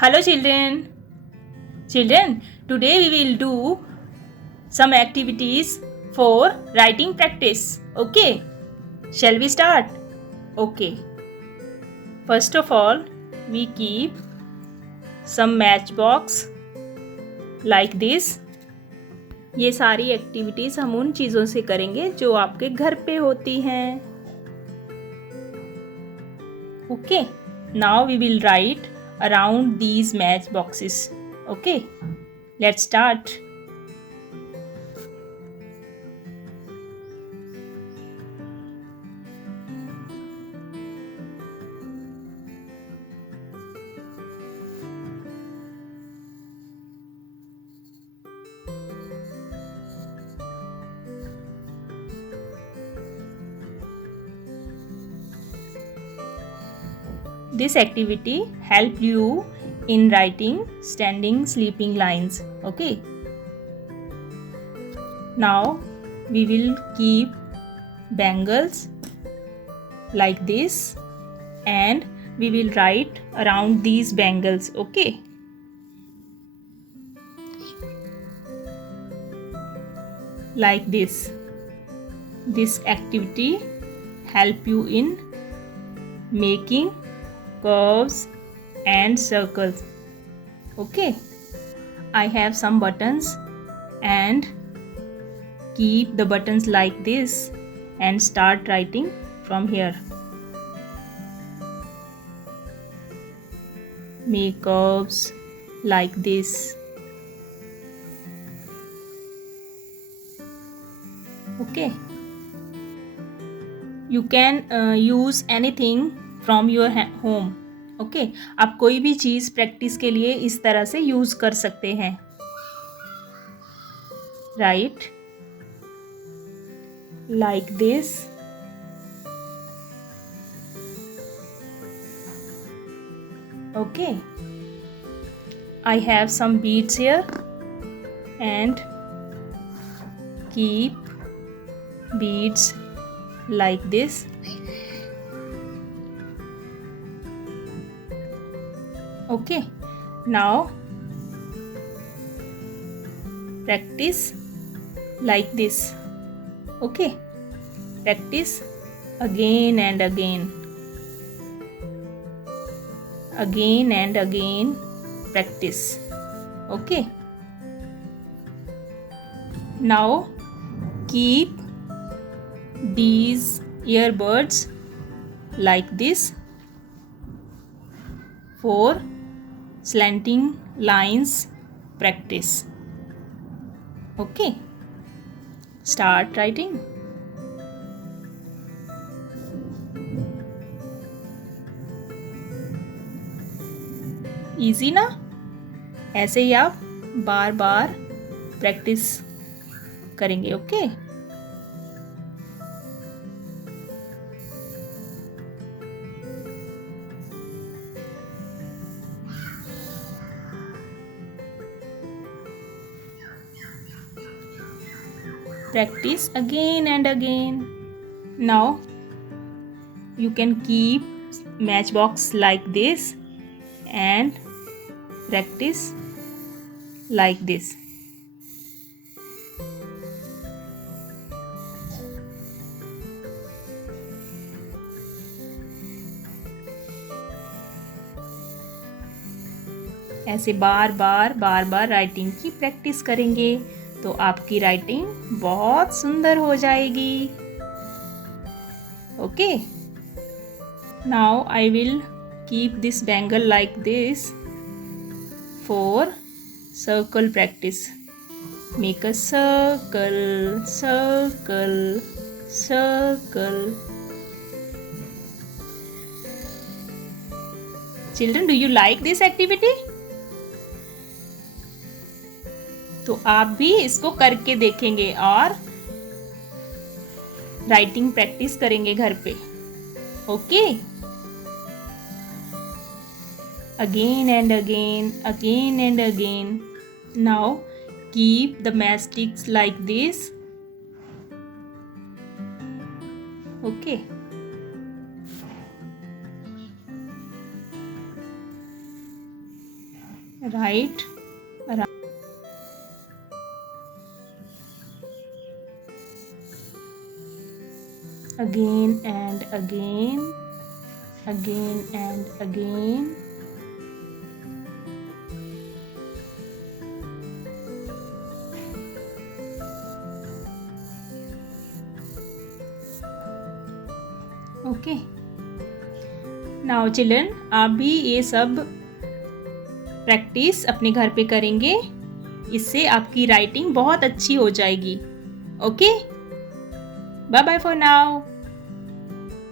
Hello children. Children, today we will do some activities for writing practice. Okay? Shall we start? Okay. First of all, we keep some matchbox like this. ये सारी activities हम उन चीज़ों से करेंगे जो आपके घर पे होती हैं. Okay. Now we will write around these matchboxes. Okay. Let's start. This activity help you in writing standing sleeping lines. Okay. Now we will keep bangles like this and we will write around these bangles. Okay. Like this. This activity help you in making curves and circles. Okay. I have some buttons and keep the buttons like this and start writing from here. Make curves like this. Okay. You can use anything from your home. Okay आप कोई भी चीज़ practice के लिए इस तरह से use कर सकते हैं. Right like this. Okay I have some beads here and keep beads like this. Okay, now practice like this. Okay, practice again and again. Again and again practice. Okay, now keep these earbuds like this for slanting lines practice. Okay, start writing. Easy ना. ऐसे ही आप बार बार practice करेंगे. Okay practice again and again. Now you can keep matchbox like this and practice like this. ऐसे बार बार writing की practice करेंगे तो आपकी writing बहुत सुंदर हो जाएगी. Okay now I will keep this bangle like this for circle practice. Make a circle circle circle. Children, do you like this activity? तो आप भी इसको करके देखेंगे और राइटिंग प्रैक्टिस करेंगे घर पे. Okay again and again again and again. Now keep the matchsticks like this. Okay write again and again, again and again. Okay, now children, आप भी ये सब प्रैक्टिस अपने घर पे करेंगे, इससे आपकी राइटिंग बहुत अच्छी हो जाएगी. Okay, bye bye for now.